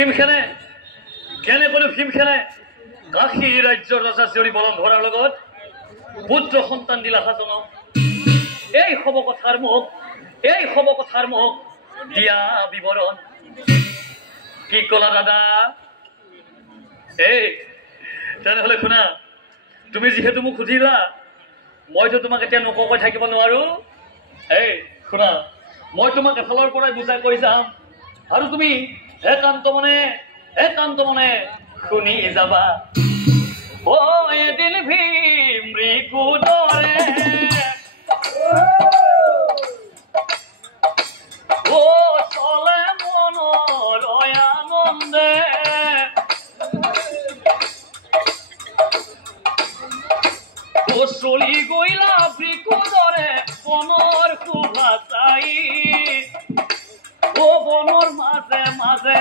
ভীমসেনে কেনে ক'লো ভীমসেনে কাশী ৰাজ্যৰ ৰজা জীয়ৰী বলন ধৰাৰ লগত পুত্ৰ সন্তান দিলা সাজনক এই সব কথাৰ মোক দিয়া বিৱৰণ কি ক'লা দাদা এই তেনেহ'লে শুনা তুমি যিহেতু মোক সুধিলা মইতো তোমাক এতিয়া নককৈ থাকিব নোৱাৰো এই শুনা মই তোমাক এফালৰ পৰাই বুজাই কৈ যাম আৰু তুমি একান্ত মনে শুনি যাবা ও এদিন ভীম ৰিকুদৰে ও চলে মনৰ আনন্দে ও চলি গৈলা ৰিকুদৰে বনৰ শোভা চাই ও বনৰ মাজে মাজে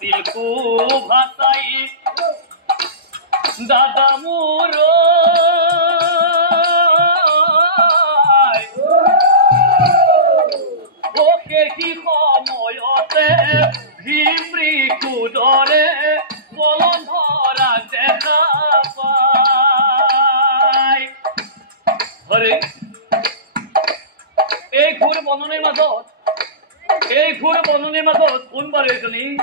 আছিল কুভাচাই দাদা মোৰ সেই সময়তে ভীম ৰিকুদৰে বলন ধৰা দেখা পায় হৰে এই ঘূৰ বননিৰ মাজত কোনবাৰ এজনী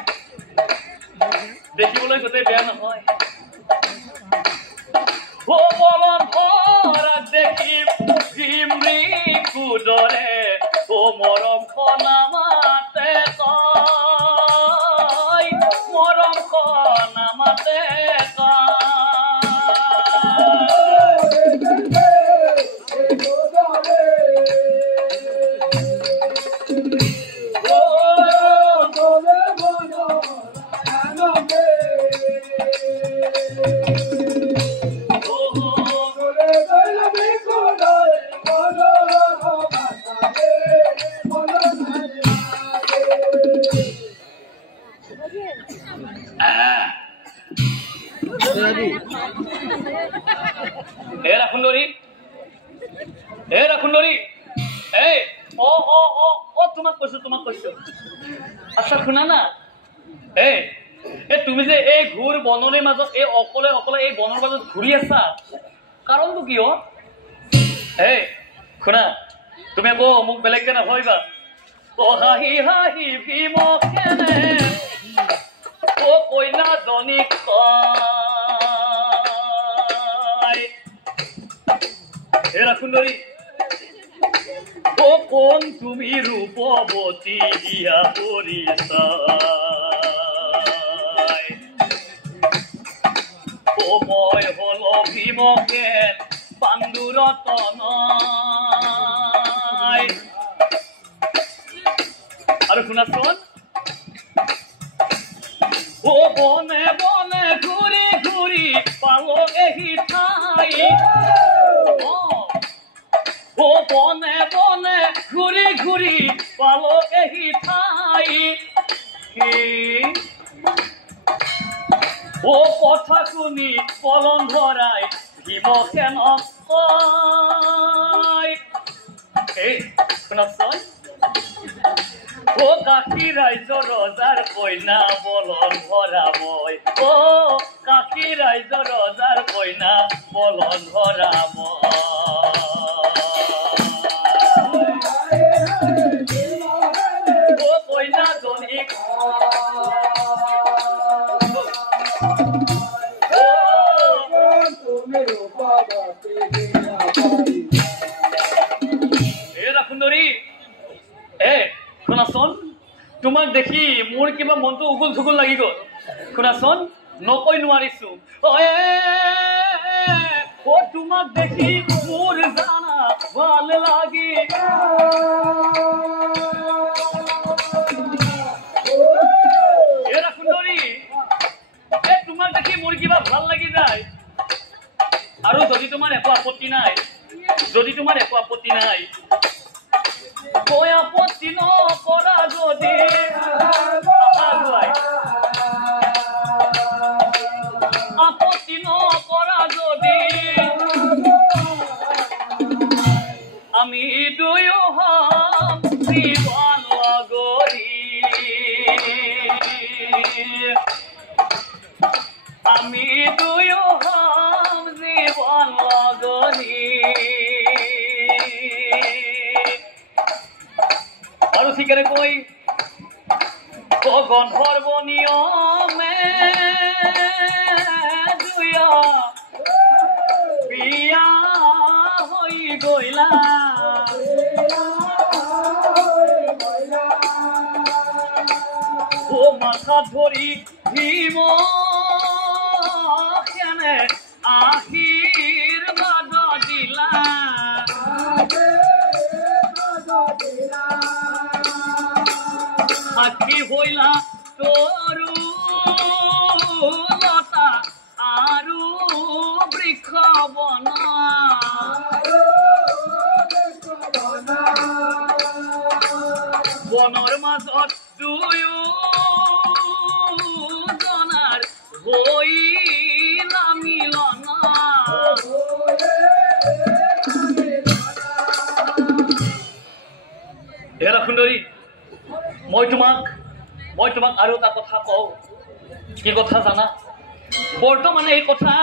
দেখিবলৈ গোটেই বেয়া নহয় ও বলন ধৰা দেখি ভীম ৰিকুদৰে ও মৰম খনা মাতে কয় মৰম খনা মাতে তোমাক কৈছো আচ্ছা শুনা না তুমি যে এই ঘূৰ বননিৰ মাজত এই অকলে এই বনৰ মাজত ঘূৰি আছা কাৰণটো কি শুনা তুমি আকৌ মোক বেলেগকে নাভাবিবা হাঁহি হাঁহি ভীমক কেনে ও কইনা জনীক কয় হেৰা সুন্দৰী ও কোন তুমি ৰূপৱতী দিয়া পৰিচাই ও মই হল ভীমকে পাণ্ডুৰতন আৰু শুনাচোন ও বনে বনে ঘূৰি ঘূৰি পালো এহি ঠাই ও বনে বনে ঘূৰি ঘূৰি পালো এহি ঠাই ও কথা শুনি বলন ধৰাই ভীমসেনক কয় শুনাচোন ও কাশী ৰাজ্যৰ ৰজাৰ কইনা বলন ধৰা মই ও কাশী ৰাজ্যৰ ৰজাৰ কইনা বলন ধৰা মই শুনাচোন তোমাক দেখি মোৰ কিবা মনটো উগুল থুগুল লাগি গ'ল শুনাচোন নকৈ নোৱাৰিছো তোমাক দেখি মোৰ জানা ভাল লাগে এৰা সুন্দৰী তোমাক দেখি মোৰ কিবা ভাল লাগি যায় আৰু যদি তোমাৰ একো আপত্তি নাই কই আপত্তি নকৰা যদি আপত্তি নকৰা যদি আমি দুয়ো হম জীবন লগৰী আমি দুয়ো হম জীবন লগৰী আৰু ঠিকেৰে কৈ গন্ধৰ্ব নিয়মে দুয়া বিয়া হৈ গইলা ও মাথা ধৰি ভীম কেনে আশীৰ্বাদ দিলা সাক্ষী হইলা তৰু লতা আৰু বৃক্ষ বন বনৰ মাজত দুয়ো জনাৰ হইলা মিলন হেৰা সুন্দৰী মই তোমাক আৰু এটা কথা কওঁ কি কথা জানা বৰ্তমানে এই কথা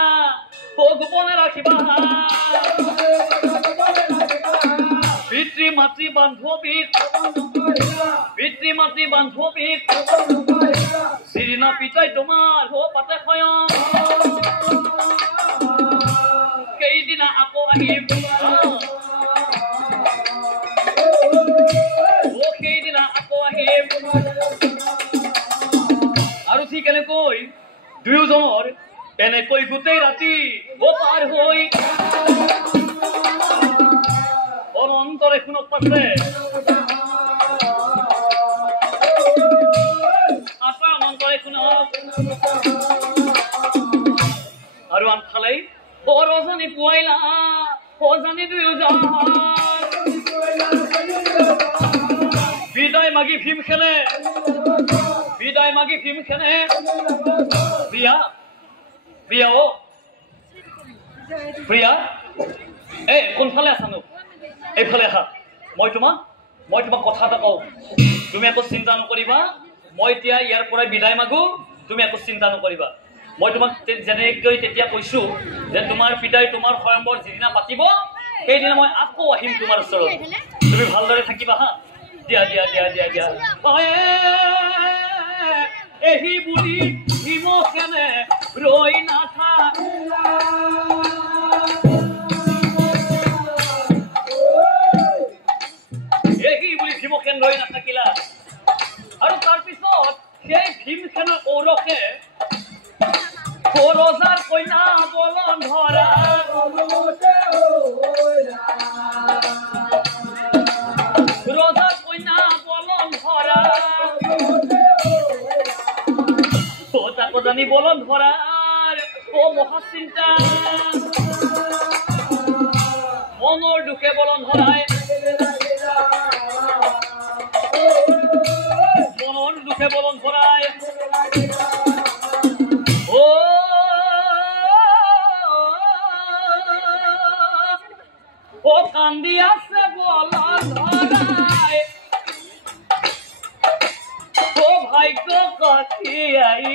গোপনে ৰাখিবা পিতৃ মাতৃ বান্ধৱীক সিদিনা পিতাই তোমাৰ পাতে খয়ম সেইদিনা আকৌ আহিম সেইদিনা আকৌ আহিম আৰু ঠিক এনেকৈ দুয়োজনৰ এনেকৈ গোটেই ৰাতি পাৰ হৈ অনন্তৰে শুনক পাছে অনন্তৰে শুনক আৰু আনফালে ৰজনী পুৱাইলা ৰজনী দুয়োজন বিদায় মাগি ভীম খেলে প্ৰিয়া অ প্ৰিয়া এই কোনফালে আছানো এইফালে আহা মই তোমাক কথা এটা কওঁ তুমি একো চিন্তা নকৰিবা মই এতিয়া ইয়াৰ পৰা বিদায় মাগো তুমি একো চিন্তা নকৰিবা মই তোমাক যেনেকৈ তেতিয়া কৈছো যে তোমাৰ পিতাই তোমাৰ স্বয়ম্বৰ যিদিনা পাতিব সেইদিনা মই আকৌ আহিম তোমাৰ ওচৰত তুমি ভালদৰে থাকিবা হা দিয়া এহি বুলি ভীম কেনে ৰৈ নাথাক এহি বুলি ভীমসেন ৰৈ নাথাকিলা আৰু তাৰপিছত সেই ভীমসেনৰ ঔৰসে ৰজাৰ কন্যা বলন ধৰা ৰজাৰ কন্যা বলন ধৰা তাকো জানি বলন ধৰাৰ মহাচিন্তা মনৰ দুখে বলন ধৰাই ও কান্দি আছে বলন ধৰাই ও ভাগ্য কাঠিয়াই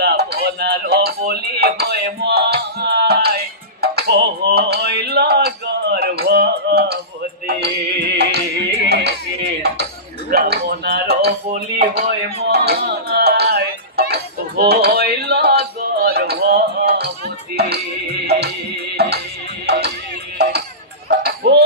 কাপনাৰ বলি হয়ে মাই হইল গৰ্ভবতী কাপনাৰ বলি হয়ে মাই হইল গৰ্ভবতী ও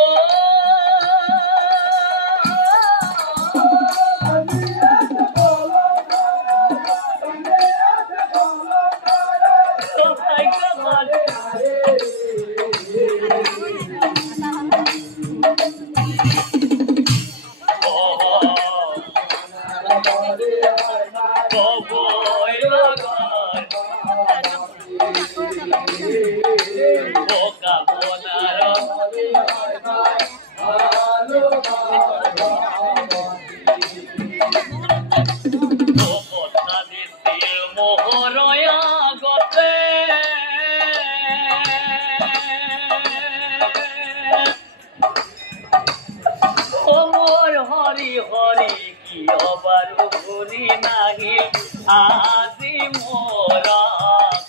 আজি মোৰ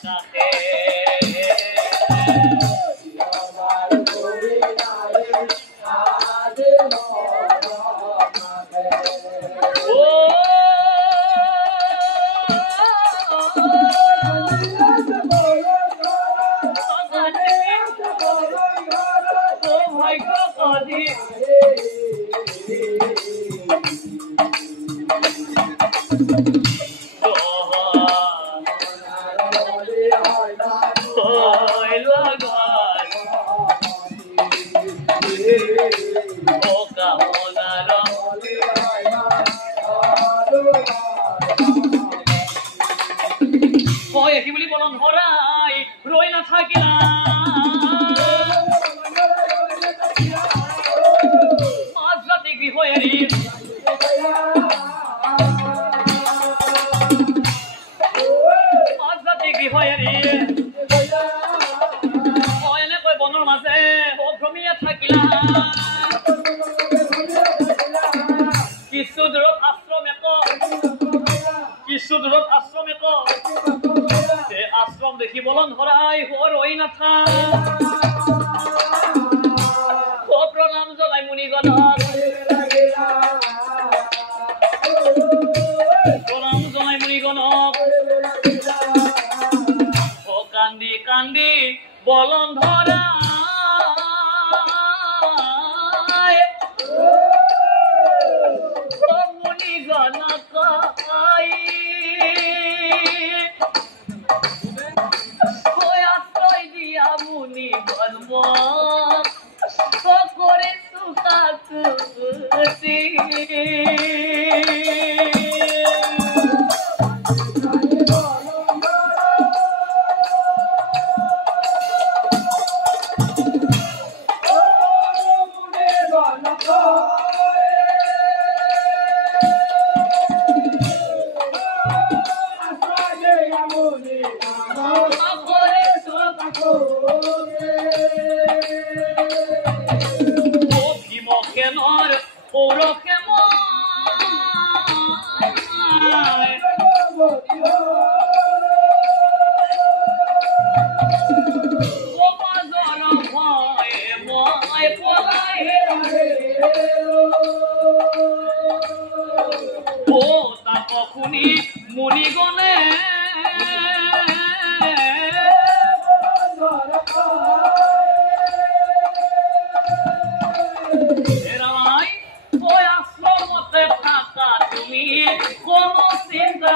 কাষে বুলি বলন ভৰাই ৰৈ নাথাকিলা মাছ ৰাতি গৃহ এৰি এনেকৈ বনৰ মাজে ভ্ৰমিয়ে থাকিলা কিছু দূৰত আশ্ৰম এক আশ্ৰম দেখি বলন ভৰাই ৰৈ নাথা প্ৰণাম জনাই মুনিগণক কান্দি কান্দি বলন ধৰা মুনিগণক আশ্ৰয় দিয়া মুনিগণ কৰে চুকাকুতি মুনিগণে আশ্ৰমতে থাকা তুমি কোন চিন্তা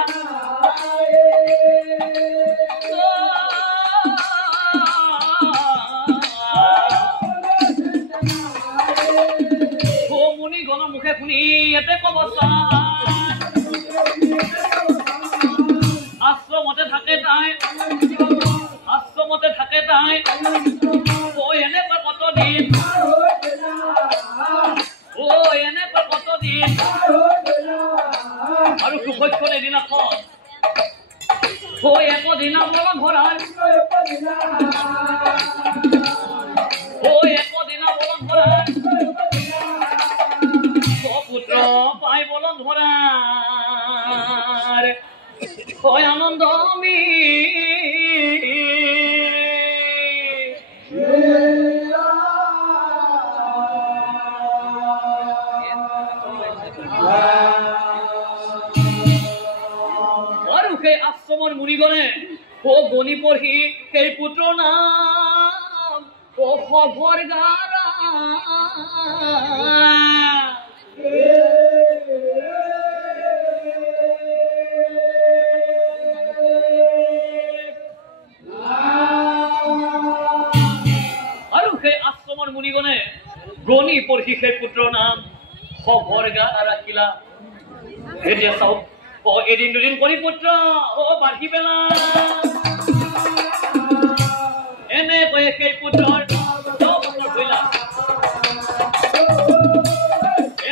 মুনিগণৰ মুখে শুনি এতে কব আশ্ৰমতে থাকে তাই এনেকুৱা কতদিন আৰু সুখক্ষণ এদিনাখন একদিনা বলন ভৰাই পুত্ৰ পাই বলন ভৰাৰ আনন্দ আমি আৰু সেই আশ্ৰমৰ মুনিগণে গণি পঢ়ি সেই পুত্ৰৰ নাম খবৰ গাৰা মুনিগণে গণি পঢ়ি সেই পুত্ৰৰ নাম খবৰ গাৰা ৰাখিলা এতিয়া চাওক এদিন দুদিন কৰি পুত্ৰ বাঢ়ি পেলা এনেকৈ সেই পুত্ৰৰ 10 বছৰ হৈলা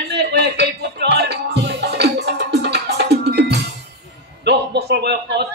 এনেকৈ সেই পুত্ৰৰ 10 বছৰ বয়সত